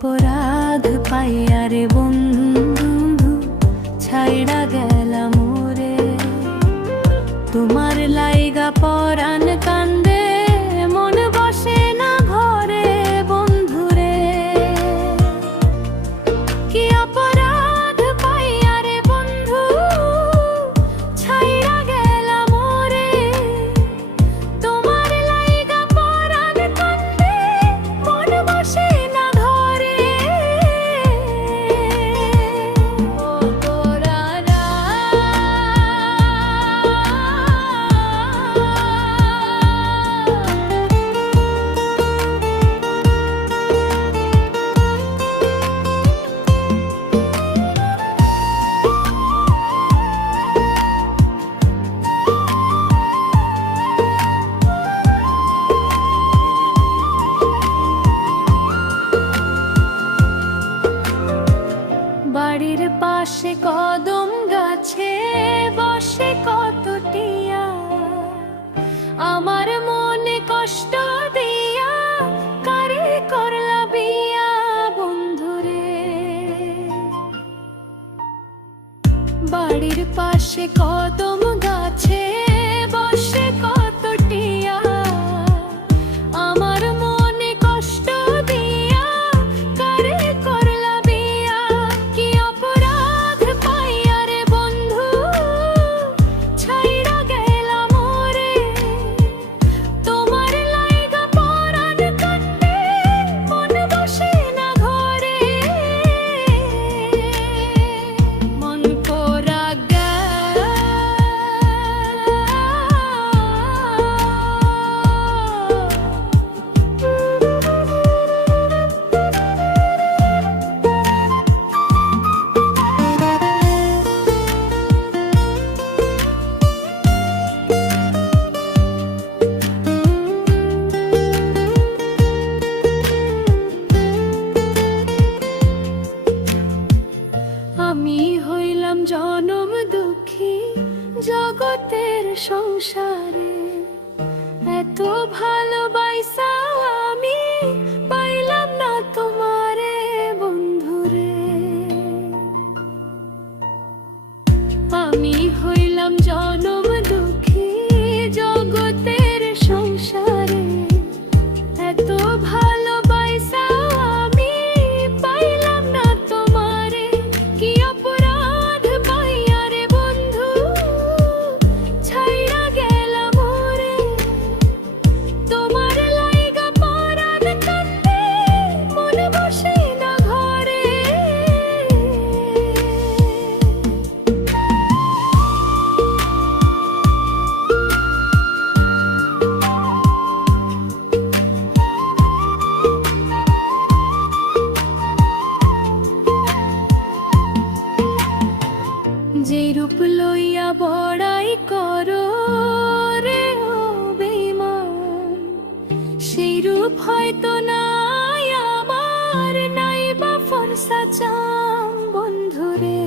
অপরাধ পাইয়া রে বন্ধু ছাইড়া গেলাম মোরে। তোমার লাইগা পরাণ কান্দে মন বসে না ঘরে বন্ধুরে। কি অপরাধ পাইয়া রে বন্ধু ছাইড়া গেলাম মোরে। তোমার লাইগা পরাণ কান্দে মন বসে না ঘরে। ও তোরারা বাড়ির পাশে কদম গাছে বসে কত টিয়া, আমার মনে কষ্ট দিয়া কারে করলা বিয়া বন্ধুরে। বাড়ির পাশে কদম গাছে বসে কত টিয়া, আমার মনে কষ্ট দিয়া কারে করলা বিয়া। কি অপরাধ পাইয়া রে বন্ধু ছাইড়া গেলা মোরে। তোমার লাইগা পরাণ কান্দে মন বসে না ঘরে। মন পোড়া আমি হইলাম জনম দুঃখী জগতের সংসারে। এত ভালোবাসা আমি পাইলাম না তোমারে বন্ধুরে। আমি হইলাম জনম দুঃখী জগতের সংসারে। এত ভালোবাসা আমি পাইলাম না তোমারে। কি অপরাধ পাইয়া রে বন্ধু ছাইড়া গেলা মোরে। তোমার লাইগা পরাণ কান্দে মন বসে না ঘরে। যে রূপ লইয়া বড়াই করো রে ও বেঈমান, সেই রূপ হয়তো নাই আমার, নাই বা ফরসা চাম বন্ধুরে।